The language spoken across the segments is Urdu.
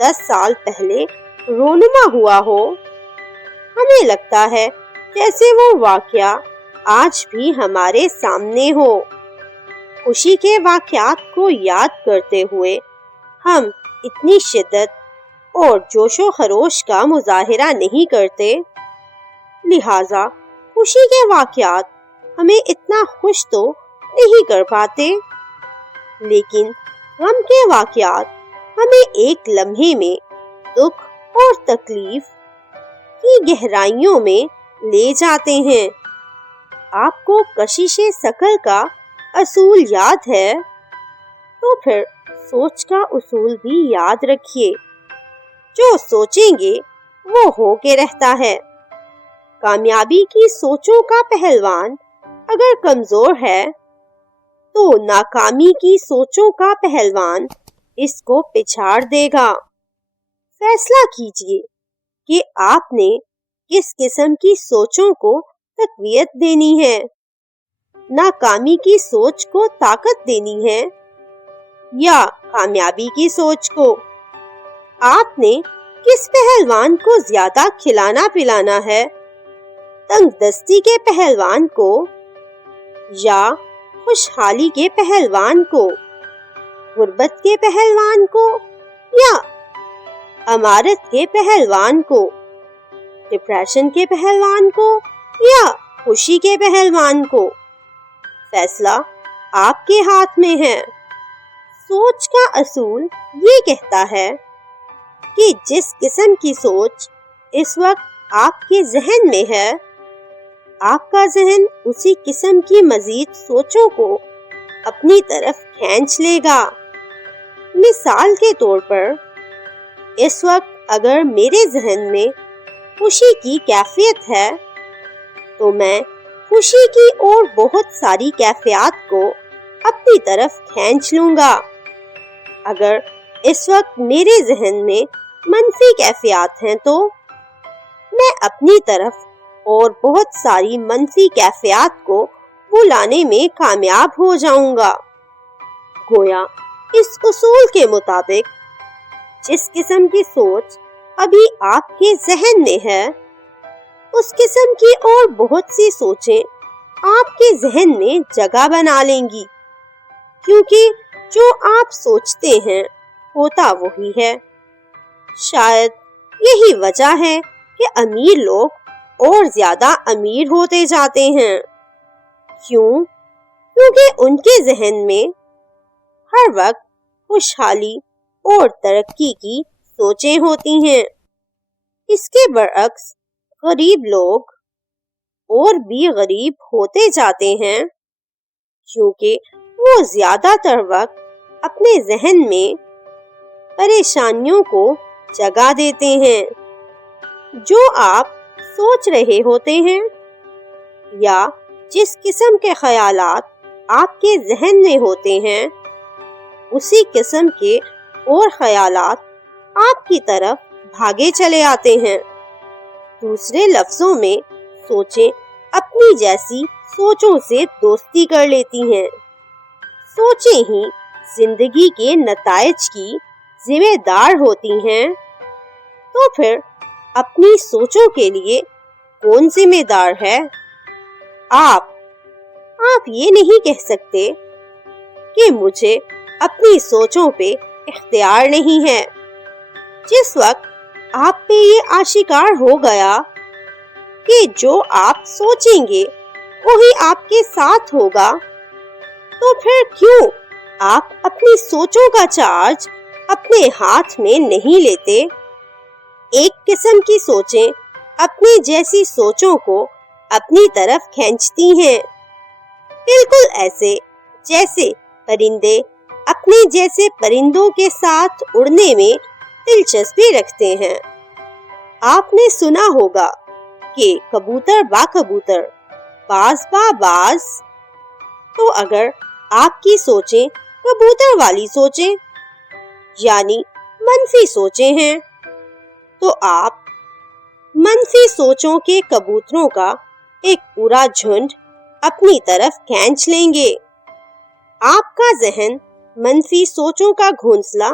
10 سال پہلے رونما ہوا ہو۔ ہمیں لگتا ہے جیسے وہ واقعہ آج بھی ہمارے سامنے ہو۔ خوشی کے واقعات کو یاد کرتے ہوئے ہم اتنی شدت اور جوش و خروش کا مظاہرہ نہیں کرتے، لہذا خوشی کے واقعات ہمیں اتنا خوش تو نہیں کر پاتے، لیکن غم کے واقعات ہمیں ایک لمحے میں دکھ اور تکلیف کی گہرائیوں میں لے جاتے ہیں۔ آپ کو کشش ثقل کا اصول یاد ہے تو پھر سوچ کا اصول بھی یاد رکھیے، جو سوچیں گے وہ ہو کے رہتا ہے۔ کامیابی کی سوچوں کا پہلوان اگر کمزور ہے تو ناکامی کی سوچوں کا پہلوان اس کو پچھاڑ دے گا۔ فیصلہ کیجئے کہ آپ نے کس قسم کی سوچوں کو تقویت دینی ہے، ناکامی کی سوچ کو طاقت دینی ہے یا کامیابی کی سوچ کو۔ آپ نے کس پہلوان کو زیادہ کھلانا پلانا ہے، تنگ دستی کے پہلوان کو یا خوشحالی کے پہلوان کو، غربت کے پہلوان کو یا امارت کے پہلوان کو، ڈپریشن کے پہلوان کو یا خوشی کے پہلوان کو۔ فیصلہ آپ کے ہاتھ میں ہے۔ سوچ کا اصول یہ کہتا ہے کہ جس قسم کی سوچ اس وقت آپ کے ذہن میں ہے، آپ کا ذہن اسی قسم کی مزید سوچوں کو اپنی طرف کھینچ لے گا۔ مثال کے طور پر اس وقت اگر میرے ذہن میں خوشی کی کیفیت ہے تو میں خوشی کی اور بہت ساری کیفیات کو اپنی طرف کھینچ لوں گا۔ اگر اس وقت میرے ذہن میں منفی کیفیات ہیں تو میں اپنی طرف اور بہت ساری منفی کیفیات کو بلانے میں کامیاب ہو جاؤں گا۔ گویا اس اصول کے مطابق جس قسم کی سوچ ابھی آپ کے ذہن میں ہے، اس قسم کی اور بہت سی سوچیں آپ کے ذہن میں جگہ بنا لیں گی، کیونکہ جو آپ سوچتے ہیں ہوتا وہی ہے۔ شاید یہی وجہ ہے کہ امیر لوگ اور زیادہ امیر ہوتے جاتے ہیں۔ کیوں؟ کیونکہ ان کے ذہن میں ہر وقت خوشحالی اور ترقی کی سوچیں ہوتی ہیں۔ اس کے برعکس غریب لوگ اور بھی غریب ہوتے جاتے ہیں، کیونکہ وہ زیادہ تر وقت اپنے ذہن میں پریشانیوں کو جگہ دیتے ہیں۔ جو آپ سوچ رہے ہوتے ہیں یا جس قسم کے خیالات آپ کے ذہن میں ہوتے ہیں، اسی قسم کے اور خیالات آپ کی طرف بھاگے چلے آتے ہیں۔ دوسرے لفظوں میں سوچیں اپنی جیسی سوچوں سے دوستی کر لیتی ہیں۔ سوچیں ہی زندگی کے نتائج کی ذمہ دار ہوتی ہیں، تو پھر اپنی سوچوں کے لیے کون ذمہ دار ہے؟ آپ یہ نہیں کہہ سکتے کہ مجھے اپنی سوچوں پہ اختیار نہیں ہے۔ جس وقت آپ پہ یہ آشکار ہو گیا کہ جو آپ سوچیں گے وہی آپ کے ساتھ ہوگا، تو پھر کیوں آپ اپنی سوچوں کا چارج اپنے ہاتھ میں نہیں لیتے؟ ایک قسم کی سوچیں اپنی جیسی سوچوں کو اپنی طرف کھینچتی ہیں، بالکل ایسے جیسے پرندے اپنے جیسے پرندوں کے ساتھ اڑنے میں دلچسپی رکھتے ہیں۔ آپ نے سنا ہوگا کہ کبوتر با کبوتر، باز با باز۔ تو اگر آپ کی سوچیں کبوتر والی سوچیں یعنی منفی سوچیں ہیں، تو آپ منفی سوچوں کے کبوتروں کا ایک پورا جھنڈ اپنی طرف کھینچ لیں گے۔ آپ کا ذہن منفی سوچوں کا گھونسلہ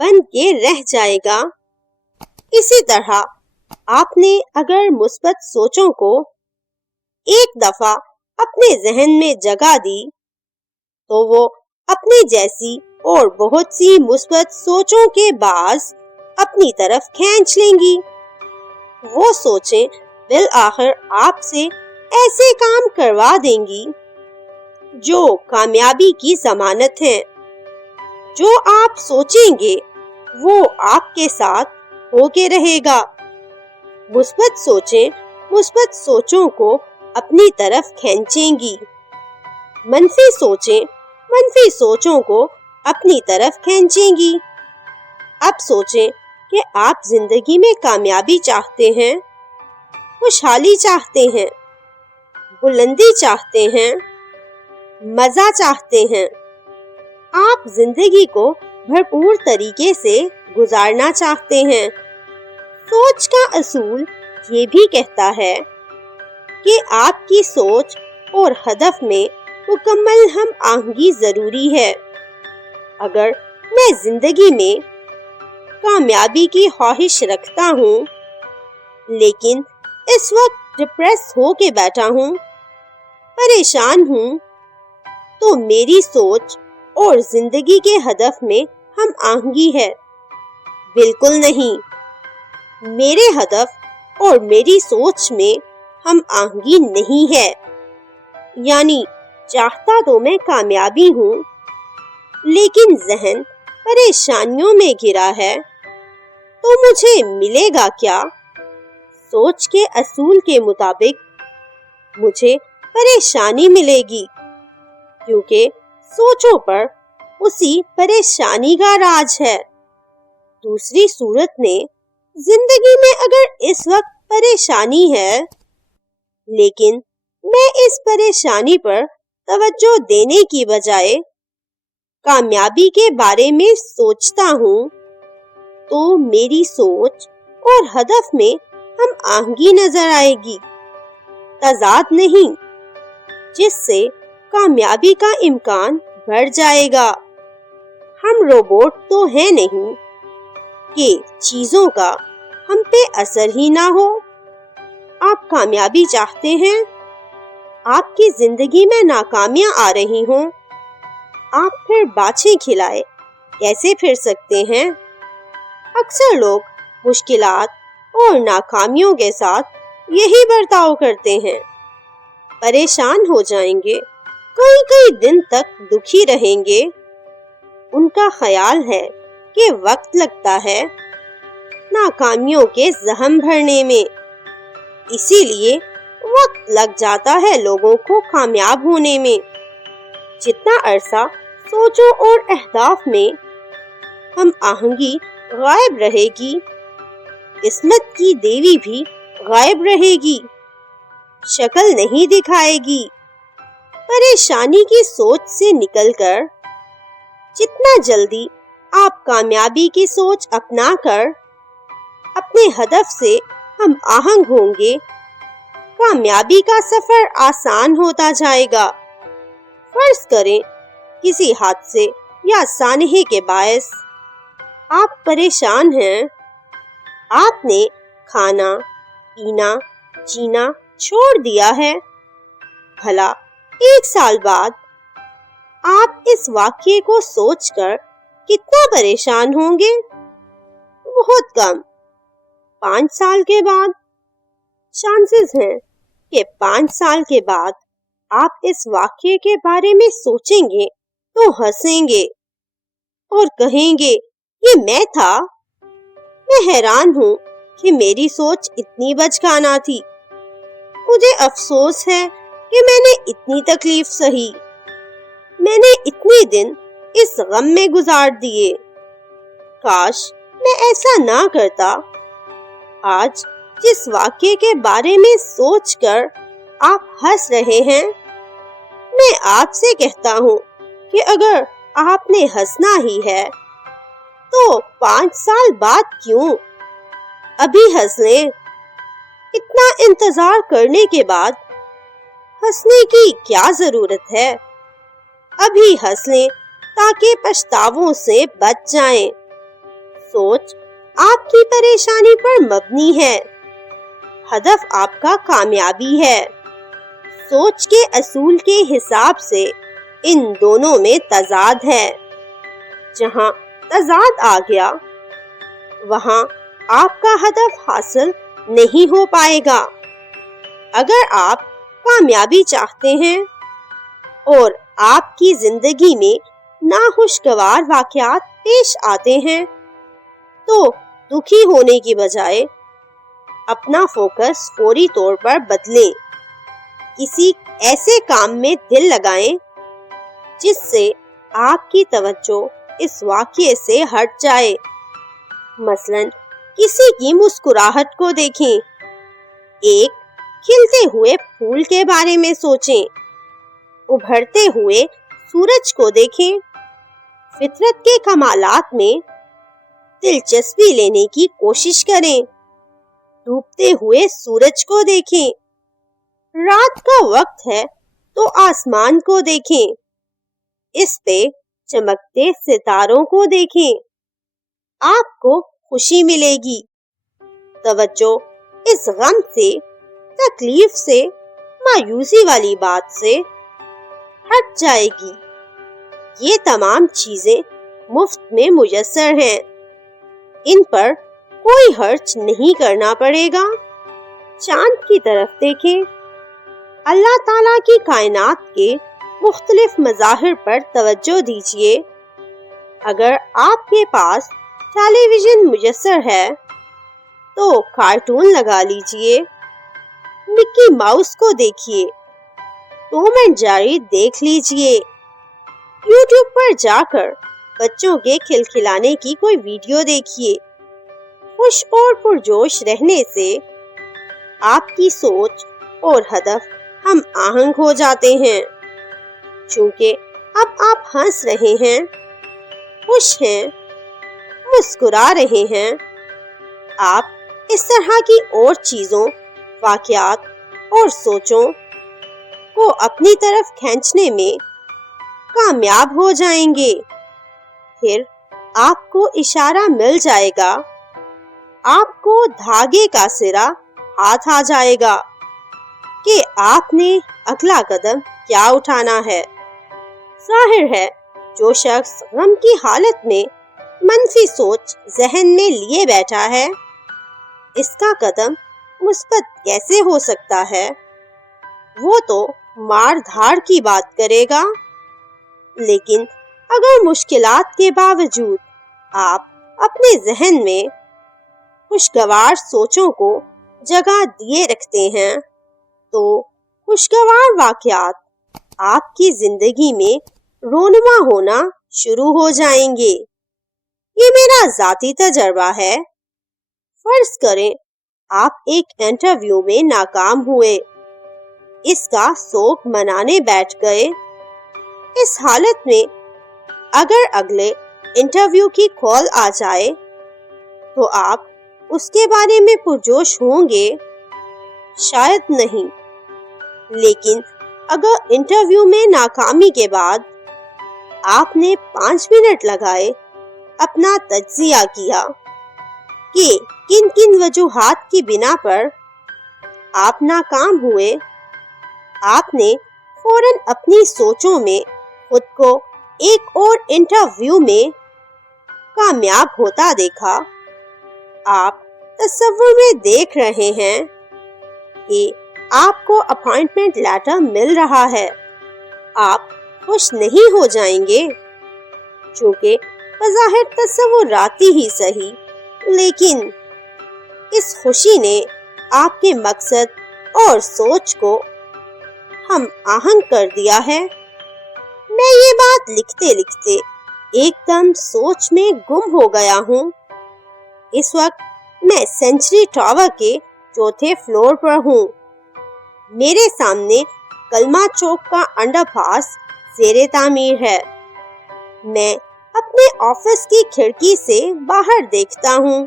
بن کے رہ جائے گا۔ اسی طرح آپ نے اگر مثبت سوچوں کو ایک دفعہ اپنے ذہن میں جگہ دی تو وہ اپنے جیسی اور بہت سی مثبت سوچوں کے باعث اپنی طرف کھینچ لیں گی۔ وہ سوچیں بالآخر آپ سے ایسے کام کروا دیں گی جو کامیابی کی ضمانت ہے۔ جو آپ سوچیں گے وہ آپ کے ساتھ ہو کے رہے گا۔ مثبت سوچیں مثبت سوچوں کو اپنی طرف کھینچیں گی، منفی سوچیں منفی سوچوں کو اپنی طرف کھینچیں گی۔ اب سوچیں کہ آپ زندگی میں کامیابی چاہتے ہیں، خوشحالی چاہتے ہیں، بلندی چاہتے ہیں، مزہ چاہتے ہیں۔ آپ زندگی کو بھرپور طریقے سے گزارنا چاہتے ہیں۔ سوچ کا اصول یہ بھی کہتا ہے کہ آپ کی سوچ اور ہدف میں مکمل ہم آہنگی ضروری ہے۔ اگر میں زندگی میں کامیابی کی خواہش رکھتا ہوں لیکن اس وقت ڈپریس ہو کے بیٹھا ہوں، پریشان ہوں، تو میری سوچ اور زندگی کے ہدف میں ہم آہنگی ہے؟ بالکل نہیں۔ میرے ہدف اور میری سوچ میں ہم آہنگی نہیں ہے۔ یعنی چاہتا تو میں کامیابی ہوں لیکن ذہن پریشانیوں میں گھرا ہے، تو مجھے ملے گا کیا؟ سوچ کے اصول کے مطابق مجھے پریشانی ملے گی، کیونکہ سوچوں پر اسی پریشانی کا راج ہے۔ دوسری صورت میں زندگی میں اگر اس وقت پریشانی ہے لیکن میں اس پریشانی پر توجہ دینے کی بجائے کامیابی کے بارے میں سوچتا ہوں تو میری سوچ اور ہدف میں ہم آہنگی نظر آئے گی، تضاد نہیں، جس سے کامیابی کا امکان بڑھ جائے گا۔ ہم روبوٹ تو ہیں نہیں کہ چیزوں کا ہم پہ اثر ہی نہ ہو۔ آپ کامیابی چاہتے ہیں، آپ کی زندگی میں ناکامیاں آ رہی ہوں، آپ پھر باچھیں کھلائے کیسے پھر سکتے ہیں؟ اکثر لوگ مشکلات اور ناکامیوں کے ساتھ یہی برتاؤ کرتے ہیں، پریشان ہو جائیں گے، کئی دن تک دکھی رہیں گے۔ ان کا خیال ہے کہ وقت لگتا ہے ناکامیوں کے زخم بھرنے میں، اسی لیے وقت لگ جاتا ہے لوگوں کو کامیاب ہونے میں۔ جتنا عرصہ سوچوں اور اہداف میں ہم آہنگی غائب رہے گی، قسمت کی دیوی بھی غائب رہے گی، شکل نہیں دکھائے گی۔ پریشانی کی سوچ سے نکل کر جتنا جلدی آپ کامیابی کی سوچ اپنا کر اپنے ہدف سے ہم آہنگ ہوں گے، کامیابی کا سفر آسان ہوتا جائے گا۔ فرض کریں کسی حادثے یا سانحے کے باعث آپ پریشان ہیں، آپ نے کھانا پینا جینا چھوڑ دیا ہے۔ بھلا 1 سال بعد آپ اس واقعے کو سوچ کر کتنا پریشان ہوں گے؟ بہت کم۔ 5 سال کے بعد چانسز ہیں کہ 5 سال کے بعد آپ اس واقعے کے بارے میں سوچیں گے تو ہنسیں گے اور کہیں گے یہ میں تھا، میں حیران ہوں کہ میری سوچ اتنی بچکانہ تھی، مجھے افسوس ہے کہ میں نے اتنی تکلیف سہی، میں نے اتنے دن اس غم میں گزار دیے، کاش میں ایسا نہ کرتا۔ آج جس واقعے کے بارے میں سوچ کر آپ ہنس رہے ہیں، میں آپ سے کہتا ہوں کہ اگر آپ نے ہنسنا ہی ہے تو 5 سال بعد کیوں؟ ابھی ہنس لیں۔ اتنا انتظار کرنے کے بعد ہنسنے کی کیا ضرورت ہے؟ ابھی ہنس لیں تاکہ پچھتاووں سے بچ جائیں۔ سوچ آپ کی پریشانی پر مبنی ہے، ہدف آپ کا کامیابی ہے۔ سوچ کے اصول کے حساب سے ان دونوں میں تضاد ہے۔ جہاں تضاد آ گیا وہاں آپ کا ہدف حاصل نہیں ہو پائے گا۔ اگر آپ کامیابی چاہتے ہیں اور آپ کی زندگی میں ناخوشگوار واقعات پیش آتے ہیں تو دکھی ہونے کی بجائے اپنا فوکس فوری طور پر بدلیں۔ کسی ایسے کام میں دل لگائیں جس سے آپ کی توجہ اس واقعے سے ہٹ جائے۔ مثلاً کسی کی مسکراہٹ کو دیکھیں، ایک کھلتے ہوئے پھول کے بارے میں سوچیں، ابھرتے ہوئے سورج کو دیکھیں، فطرت کے کمالات میں دلچسپی لینے کی کوشش کریں، ڈوبتے ہوئے سورج کو دیکھیں، رات کا وقت ہے تو آسمان کو دیکھیں، اس پہ چمکتے ستاروں کو دیکھیں، آپ کو خوشی ملے گی۔ توجہ اس غم سے، تکلیف سے، مایوسی والی بات سے ہٹ جائے گی۔ یہ تمام چیزیں مفت میں میسر ہیں، ان پر کوئی خرچ نہیں کرنا پڑے گا۔ چاند کی طرف دیکھیں، اللہ تعالیٰ کی کائنات کے مختلف مظاہر پر توجہ دیجیے۔ اگر آپ کے پاس ٹیلی ویژن میسر ہے تو کارٹون لگا لیجیے، مکی ماؤس کو دیکھیے، ٹام اینڈ جیری دیکھ لیجیے، یوٹیوب پر جا کر بچوں کے کھلکھلانے کی کوئی ویڈیو دیکھیے۔ خوش اور پرجوش رہنے سے آپ کی سوچ اور ہدف ہم آہنگ ہو جاتے ہیں۔ چونکہ اب آپ ہنس رہے ہیں، خوش ہیں، مسکرا رہے ہیں، آپ اس طرح کی اور چیزوں، واقعات اور سوچوں کو اپنی طرف کھینچنے میں کامیاب ہو جائیں گے۔ پھر آپ کو اشارہ مل جائے گا، آپ کو دھاگے کا سرا ہاتھ آ جائے گا کہ آپ نے اگلا قدم کیا اٹھانا ہے۔ ظاہر ہے جو شخص غم کی حالت میں منفی سوچ ذہن میں لیے بیٹھا ہے، اس کا قدم مثبت کیسے ہو سکتا ہے؟ وہ تو مار دھاڑ کی بات کرے گا۔ لیکن اگر مشکلات کے باوجود آپ اپنے ذہن میں خوشگوار سوچوں کو جگہ دیے رکھتے ہیں تو خوشگوار واقعات آپ کی زندگی میں رونما ہونا شروع ہو جائیں گے۔ یہ میرا ذاتی تجربہ ہے۔ فرض کریں آپ ایک انٹرویو میں ناکام ہوئے، اس کا سوگ منانے بیٹھ گئے۔ اس حالت میں اگر اگلے انٹرویو کی کال آ جائے تو آپ اس کے بارے میں پرجوش ہوں گے؟ شاید نہیں۔ لیکن اگر انٹرویو میں ناکامی کے بعد آپ نے 5 منٹ لگائے، اپنا تجزیہ کیا کہ کن کن وجوہات کی بنا پر آپ ناکام ہوئے، آپ نے فوراً اپنی سوچوں میں خود کو ایک اور انٹرویو میں کامیاب ہوتا دیکھا۔ آپ تصور میں دیکھ رہے ہیں کہ آپ کو اپائنٹمنٹ لیٹر مل رہا ہے۔ آپ خوش نہیں ہو جائیں گے؟ چونکہ بظاہر تصوراتی ہی صحیح، لیکن اس خوشی نے آپ کے مقصد اور سوچ کو ہم آہنگ کر دیا ہے۔ میں یہ بات لکھتے لکھتے ایک دم سوچ میں گم ہو گیا ہوں۔ اس وقت میں سینچری ٹاور کے 4تھے فلور پر ہوں۔ میرے سامنے کلمہ چوک کا انڈر پاس زیر تعمیر ہے۔ میں اپنے آفس کی کھڑکی سے باہر دیکھتا ہوں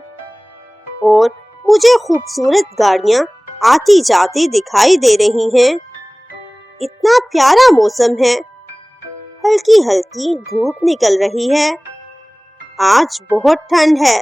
اور مجھے خوبصورت گاڑیاں آتی جاتی دکھائی دے رہی ہیں۔ اتنا پیارا موسم ہے، ہلکی ہلکی دھوپ نکل رہی ہے۔ آج بہت ٹھنڈ ہے۔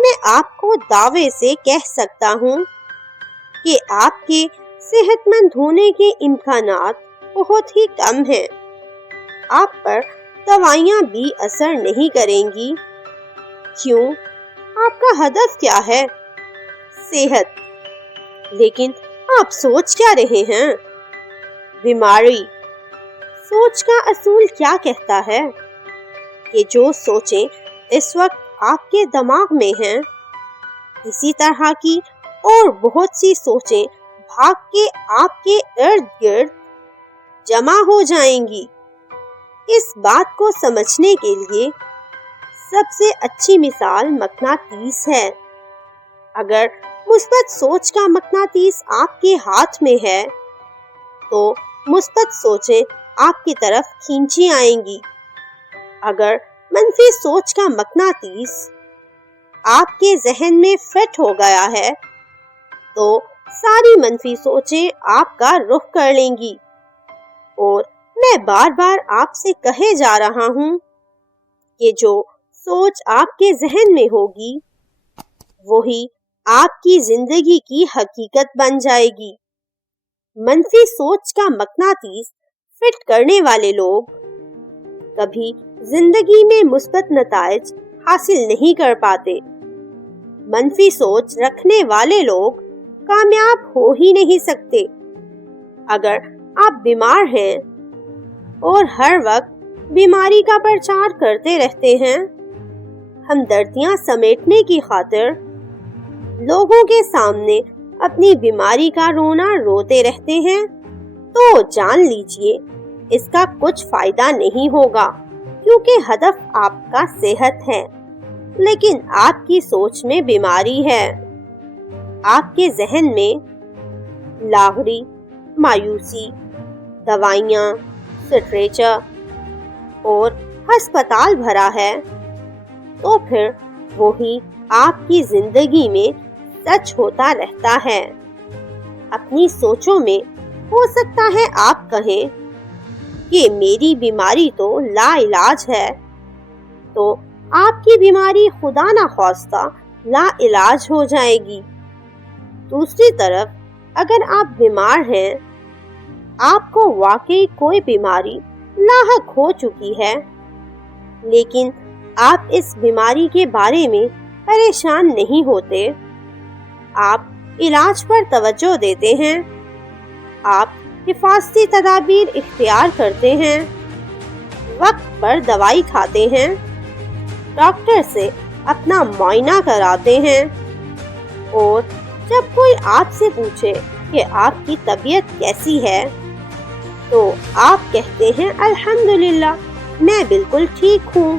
میں آپ کو دعوے سے کہہ سکتا ہوں کہ آپ کے صحت مند ہونے کے امکانات بہت ہی کم ہیں۔ آپ پر دوائیاں بھی اثر نہیں کریں گی۔ کیوں؟ آپ کا ہدف کیا ہے؟ صحت۔ لیکن آپ سوچ کیا رہے ہیں؟ بیماری۔ سوچ کا اصول کیا کہتا ہے کہ جو سوچیں اس وقت آپ کے دماغ میں ہیں، اسی طرح کی اور بہت سی سوچیں بھاگ کے آپ کے ارد گرد جمع ہو جائیں گی۔ اس بات کو سمجھنے کے لیے سب سے اچھی مثال مقناطیس ہے۔ اگر مثبت سوچ کا مقناطیس آپ کے ہاتھ میں ہے تو مثبت سوچیں آپ کی طرف کھینچی آئیں گی۔ اگر منفی سوچ کا مقناطیس آپ کے ذہن میں فٹ ہو گیا ہے تو ساری منفی سوچیں آپ کا رخ کر لیں گی۔ اور میں بار بار آپ سے کہے جا رہا ہوں کہ جو سوچ آپ کے ذہن میں ہوگی وہی آپ کی زندگی کی حقیقت بن جائے گی۔ منفی سوچ کا مقناطیس فٹ کرنے والے لوگ کبھی زندگی میں مثبت نتائج حاصل نہیں کر پاتے۔ منفی سوچ رکھنے والے لوگ کامیاب ہو ہی نہیں سکتے۔ اگر آپ بیمار ہیں اور ہر وقت بیماری کا پرچار کرتے رہتے ہیں، ہمدردیاں سمیٹنے کی خاطر لوگوں کے سامنے اپنی بیماری کا رونا روتے رہتے ہیں، تو جان لیجئے اس کا کچھ فائدہ نہیں ہوگا، کیونکہ ہدف آپ کا صحت ہے لیکن آپ کی سوچ میں بیماری ہے۔ آپ کے ذہن میں لاغری، مایوسی، دوائیاں، سٹریچر اور ہسپتال بھرا ہے، تو پھر وہی آپ کی زندگی میں سچ ہوتا رہتا ہے۔ اپنی سوچوں میں ہو سکتا ہے آپ کہیں کہ میری بیماری تو لا علاج ہے، تو آپ کی بیماری خدا نخواستہ لا علاج ہو جائے گی۔ دوسری طرف اگر آپ بیمار ہیں، آپ کو واقعی کوئی بیماری لاحق ہو چکی ہے، لیکن آپ اس بیماری کے بارے میں پریشان نہیں ہوتے، آپ علاج پر توجہ دیتے ہیں، آپ حفاظتی تدابیر اختیار کرتے ہیں، وقت پر دوائی کھاتے ہیں، ڈاکٹر سے اپنا معائنہ کراتے ہیں، اور جب کوئی آپ سے پوچھے کہ آپ کی طبیعت کیسی ہے تو آپ کہتے ہیں الحمدللہ میں بالکل ٹھیک ہوں۔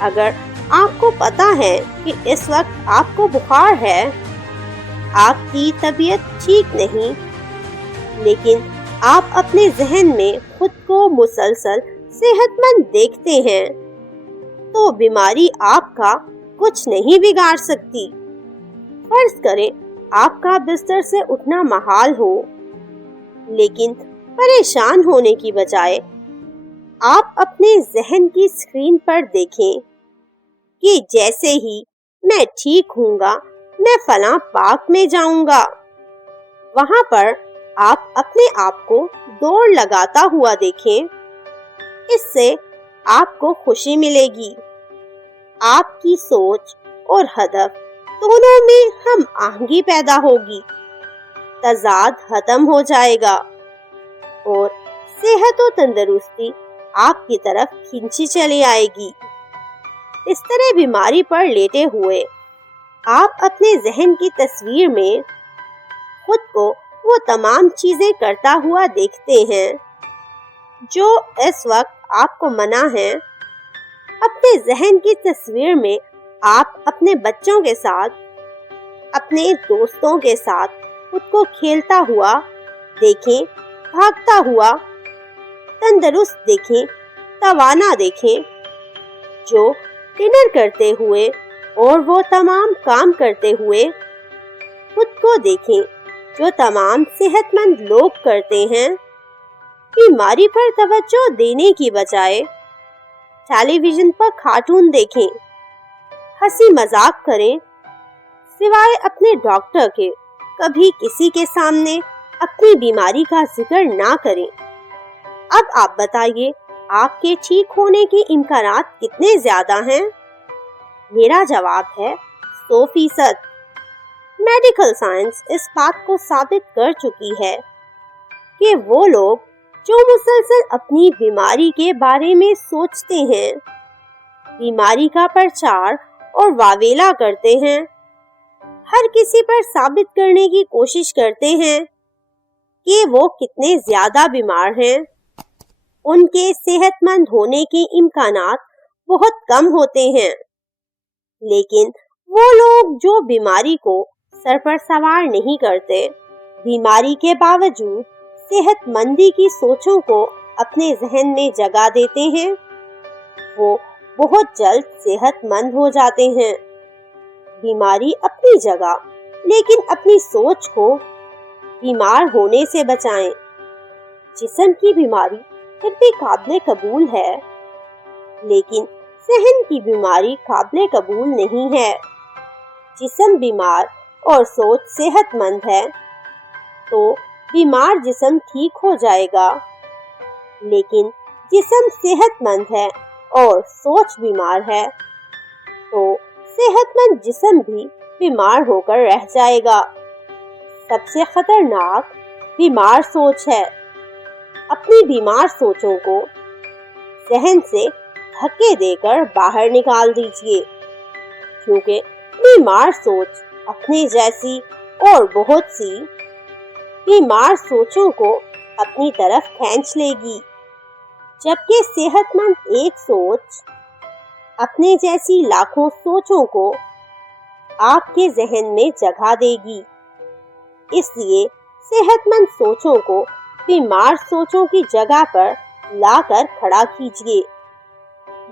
اگر آپ کو پتا ہے کہ اس وقت آپ کو بخار ہے، آپ کی طبیعت ٹھیک نہیں، لیکن آپ اپنے ذہن میں خود کو مسلسل صحت مند دیکھتے ہیں، تو بیماری آپ کا کچھ نہیں بگاڑ سکتی۔ فرض کریں آپ کا بستر سے اٹھنا محال ہو، لیکن پریشان ہونے کی بجائے آپ اپنے ذہن کی اسکرین پر دیکھیں کہ جیسے ہی میں ٹھیک ہوں گا میں فلاں پارک میں جاؤں گا۔ وہاں پر آپ اپنے آپ کو دوڑ لگاتا ہوا دیکھیں، اس سے آپ کو خوشی ملے گی۔ آپ کی سوچ اور ہدف دونوں میں ہم آہنگی پیدا ہوگی، تضاد ختم ہو جائے گا اور صحت و تندرستی آپ کی طرف کھینچی چلی آئے گی۔ بستر بیماری پر لیٹے ہوئے آپ اپنے ذہن کی تصویر میں خود کو وہ تمام چیزیں کرتا ہوا دیکھتے ہیں جو اس وقت آپ کو منع ہیں۔ اپنے ذہن کی تصویر میں آپ اپنے بچوں کے ساتھ، اپنے دوستوں کے ساتھ خود کو کھیلتا ہوا دیکھیں، بھاگتا ہوا، تندرست دیکھیں، توانا دیکھیں، جو ڈنر کرتے ہوئے اور وہ تمام کام کرتے ہوئے خود کو دیکھیں جو تمام صحت مند لوگ کرتے ہیں۔ بیماری پر توجہ دینے کی بجائے ٹیلی ویژن پر کارٹون دیکھیں، ہنسی مذاق کریں، سوائے اپنے ڈاکٹر کے کبھی کسی کے سامنے اپنی بیماری کا ذکر نہ کریں۔ اب آپ بتائیے، آپ کے ٹھیک ہونے کے امکانات کتنے زیادہ ہیں؟ میرا جواب ہے 100%۔ میڈیکل سائنس اس بات کو ثابت کر چکی ہے کہ وہ لوگ جو مسلسل اپنی بیماری کے بارے میں سوچتے ہیں، بیماری کا پرچار اور واویلا کرتے ہیں، ہر کسی پر ثابت کرنے کی کوشش کرتے ہیں کہ وہ کتنے زیادہ بیمار ہیں، ان کے صحت مند ہونے کے امکانات بہت کم ہوتے ہیں۔ لیکن وہ لوگ جو بیماری کو سر پر سوار نہیں کرتے، بیماری کے باوجود صحت مندی کی سوچوں کو اپنے ذہن میں جگہ دیتے ہیں، وہ بہت جلد صحت مند ہو جاتے ہیں۔ بیماری اپنی جگہ، لیکن اپنی سوچ کو بیمار ہونے سے بچائیں۔ جسم کی بیماری پھر بھی قابل قبول ہے، لیکن ذہن کی بیماری قابل قبول نہیں ہے۔ جسم بیمار اور سوچ صحت مند ہے تو بیمار جسم ٹھیک ہو جائے گا، لیکن جسم صحت مند ہے اور سوچ بیمار ہے تو صحت مند جسم بھی بیمار ہو کر رہ جائے گا۔ سب سے خطرناک بیمار سوچ ہے۔ اپنی بیمار سوچوں کو ذہن سے دھکے دے کر باہر نکال دیجیے، کیونکہ بیمار سوچ اپنے جیسی اور بہت سی بیمار سوچوں کو اپنی طرف کھینچ لے گی، جبکہ صحت مند ایک سوچ اپنے جیسی لاکھوں سوچوں کو آپ کے ذہن میں جگہ دے گی۔ اس لیے صحت مند سوچوں کو بیمار سوچوں کی جگہ پر لا کر کھڑا کیجیے۔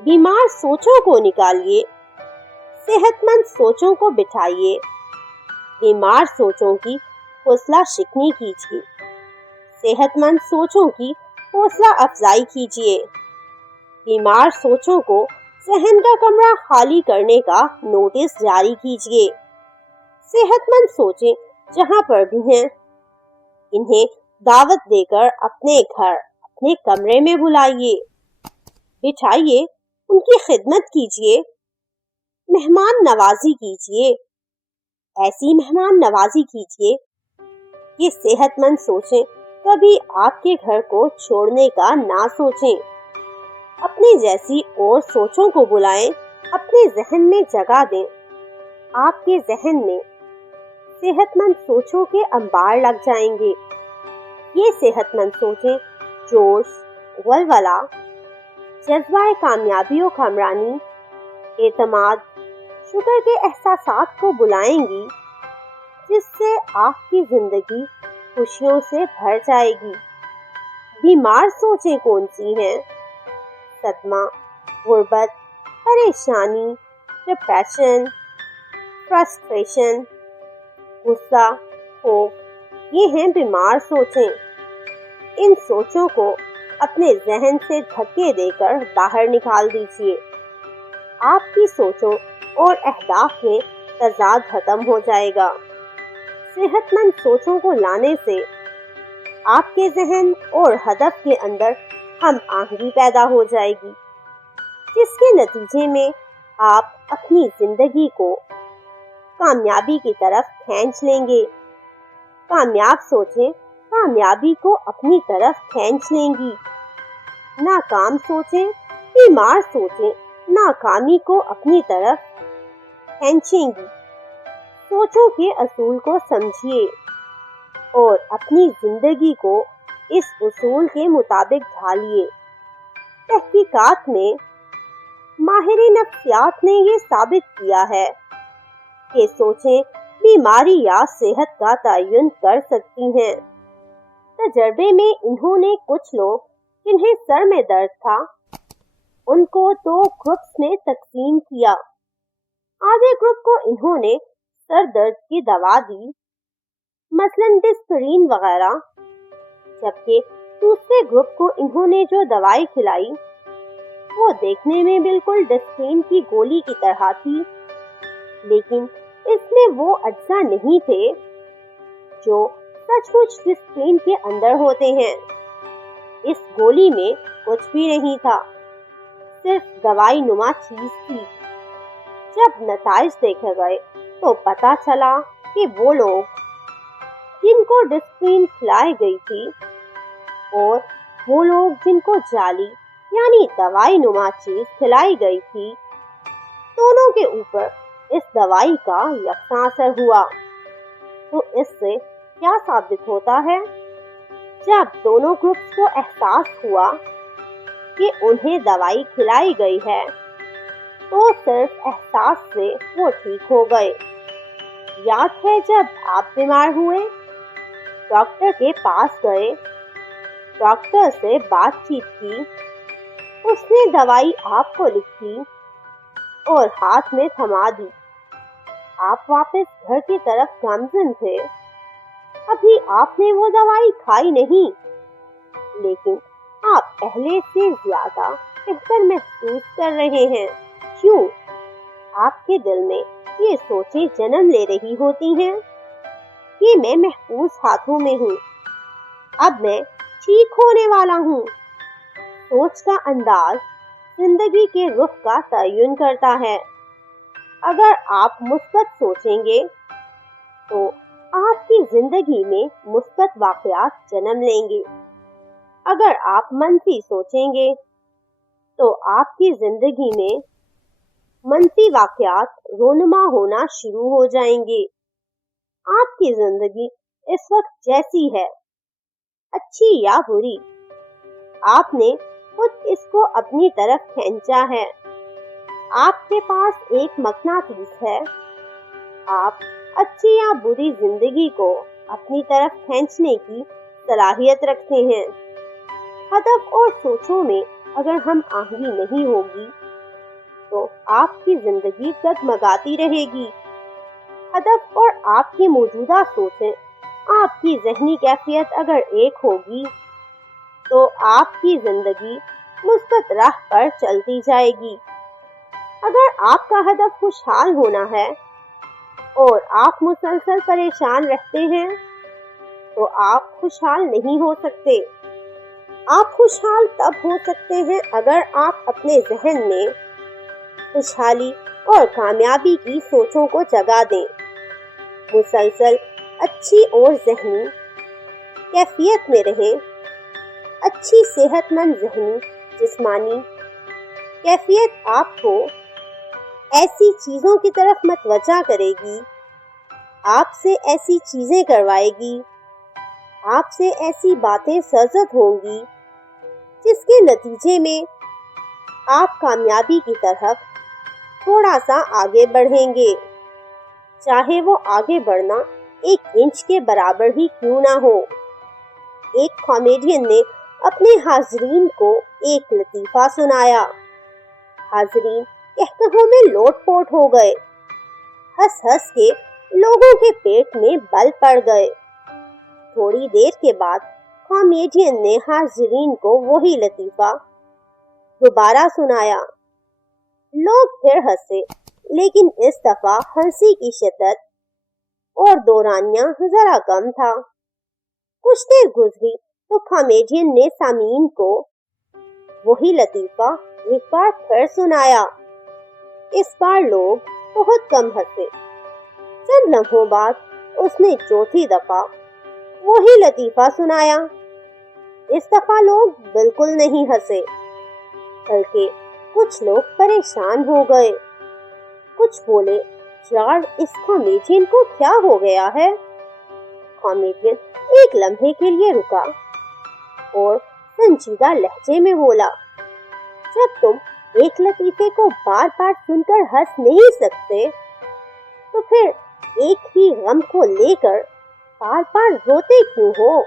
بیمار سوچوں کو نکالیے، صحت مند سوچوں کو بٹھائیے۔ بیمار سوچوں کی حوصلہ شکنی کیجیے، صحت مند سوچوں کی حوصلہ افزائی کیجیے۔ بیمار سوچوں کو ذہن کا کمرہ خالی کرنے کا نوٹس جاری کیجیے۔ صحت مند سوچیں جہاں پر بھی ہیں، انہیں دعوت دے کر اپنے گھر، اپنے کمرے میں بلائیے، بٹھائیے، ان کی خدمت کیجیے، مہمان نوازی کیجیے۔ ایسی مہمان نوازی کیجیے کہ صحت مند سوچیں کبھی آپ کے گھر کو چھوڑنے کا نہ سوچیں۔ اپنی جیسی اور سوچوں کو بلائیں، اپنے ذہن میں جگہ دیں۔ آپ کے ذہن میں صحت مند سوچوں کے انبار لگ جائیں گے۔ یہ صحت مند سوچیں جوش، ولولہ، جذبہ کامیابی و کامرانی، اعتماد، شکر کے احساسات کو بلائیں گی، جس سے آپ کی زندگی خوشیوں سے بھر جائے گی۔ بیمار سوچیں کون سی ہیں؟ صدمہ، غربت، پریشانی، ڈپریشن، فرسٹریشن، غصہ، خوف، یہ ہیں بیمار سوچیں۔ ان سوچوں کو اپنے ذہن سے دھکے دے کر باہر نکال دیجیے۔ آپ کی سوچوں اور اہداف میں تضاد ختم ہو جائے گا۔ صحت مند سوچوں کو لانے سے آپ کے ذہن اور ہدف کے اندر ہم آہنگی پیدا ہو جائے گی، جس کے نتیجے میں آپ اپنی زندگی کو کامیابی کی طرف کھینچ لیں گے۔ کامیاب سوچیں کامیابی کو اپنی طرف کھینچ لیں گی۔ ناکام سوچیں، بیمار سوچیں ناکامی کو اپنی طرف کھینچیں گی۔ سوچوں کے اصول کو سمجھیے اور اپنی زندگی کو اس اصول کے مطابق ڈھالیے۔ تحقیقات میں ماہر نفسیات نے یہ ثابت کیا ہے کہ سوچیں بیماری یا صحت کا تعین کر سکتی ہیں۔ تجربے میں انہوں نے کچھ لوگ جنہیں سر میں درد تھا، ان کو 2 گروپس میں تقسیم کیا۔ آدھے گروپ کو انہوں نے سر درد کی دوا دی، مثلاً ڈسپرین وغیرہ، جبکہ دوسرے گروپ کو انہوں نے جو دوائی کھلائی وہ دیکھنے میں بالکل ڈسپرین کی گولی کی طرح تھی، لیکن اس میں وہ اجزاء نہیں تھے جو سچ مچ ڈسپلن کے اندر ہوتے ہیں۔ اس گولی میں کچھ بھی نہیں تھا، صرف دوائی نما چیز تھی۔ جب نتائج دیکھے گئے تو پتا چلا کہ وہ لوگ جن کو ڈسپلن کھلائی گئی تھی اور وہ لوگ جن کو جعلی یعنی دوائی نما چیز کھلائی گئی تھی، دونوں کے اوپر اس دوائی کا یکساں اثر ہوا۔ تو اس سے کیا ثابت ہوتا ہے؟ جب دونوں گروپس کو احساس ہوا کہ انہیں دوائی کھلائی گئی ہے تو صرف احساس سے وہ ٹھیک ہو گئے۔ یاد ہے جب آپ بیمار ہوئے، ڈاکٹر کے پاس گئے، ڈاکٹر سے بات چیت کی، اس نے دوائی آپ کو لکھی اور ہاتھ میں تھما دی۔ آپ واپس گھر کی طرف گامزن تھے۔ ابھی آپ نے وہ دوائی کھائی نہیں، لیکن آپ پہلے سے زیادہ بہتر محسوس کر رہے ہیں۔ کیوں؟ آپ کے دل میں یہ سوچیں جنم لے رہی ہوتی ہیں کہ میں محفوظ ہاتھوں میں ہوں، اب میں ٹھیک ہونے والا ہوں۔ سوچ کا انداز زندگی کے رخ کا تعین کرتا ہے۔ اگر آپ مثبت سوچیں گے تو آپ کی زندگی میں مثبت واقعات جنم لیں گے۔ اگر آپ منفی سوچیں گے تو آپ کی زندگی میں منفی واقعات رونما ہونا شروع ہو جائیں گے۔ آپ کی زندگی اس وقت جیسی ہے، اچھی یا بری، آپ نے خود اس کو اپنی طرف کھینچا ہے۔ آپ کے پاس ایک مقناطیس ہے۔ آپ اچھی یا بری زندگی کو اپنی طرف کھینچنے کی صلاحیت رکھتے ہیں۔ ہدف اور سوچوں میں اگر ہم آہنگی نہیں ہوگی تو آپ کی زندگی ڈگمگاتی رہے گی۔ ہدف اور آپ کی موجودہ سوچیں، آپ کی ذہنی کیفیت اگر ایک ہوگی تو آپ کی زندگی مثبت راہ پر چلتی جائے گی۔ اگر آپ کا ہدف خوشحال ہونا ہے اور آپ مسلسل پریشان رہتے ہیں تو آپ خوشحال نہیں ہو سکتے۔ آپ خوشحال تب ہو سکتے ہیں اگر آپ اپنے ذہن میں خوشحالی اور کامیابی کی سوچوں کو جگہ دیں، مسلسل اچھی اور ذہنی کیفیت میں رہیں۔ اچھی صحت مند ذہنی جسمانی کیفیت آپ کو ایسی چیزوں کی طرف متوجہ کرے گی، آپ سے ایسی چیزیں کروائے گی، آپ سے ایسی باتیں سرزد ہوں گی جس کے نتیجے میں آپ کامیابی کی طرف تھوڑا سا آگے بڑھیں گے، چاہے وہ آگے بڑھنا 1 انچ کے برابر ہی کیوں نہ ہو۔ ایک کامیڈین نے اپنے حاضرین کو ایک لطیفہ سنایا۔ حاضرین قہقہوں میں لوٹ پوٹ ہو گئے، ہنس ہنس کے لوگوں کے پیٹ میں بل پڑ گئے۔ تھوڑی دیر کے بعد کامیڈین نے حاضرین کو وہی لطیفہ دوبارہ سنایا۔ لوگ پھر ہنسے، لیکن اس دفعہ ہنسی کی شدت اور دورانیہ ذرا کم تھا۔ کچھ دیر گزری تو کامیڈین نے سامعین کو وہی لطیفہ ایک بار پھر سنایا۔ اس بار لوگ بہت کم ہنسے۔ چند لمحوں بعد اس نے چوتھی دفعہ وہی لطیفہ سنایا۔ اس دفعہ لوگ بالکل نہیں ہنسے، بلکہ کچھ لوگ پریشان ہو گئے۔ کچھ بولے، یار اس کامیڈین کو کیا ہو گیا ہے؟ کامیڈین ایک لمحے کے لیے رکا اور سنجیدہ لہجے میں بولا، جب تم ایک لطیفے کو بار بار سن کر ہنس نہیں سکتے تو پھر ایک ہی غم کو لے کر بار بار روتے کیوں ہو؟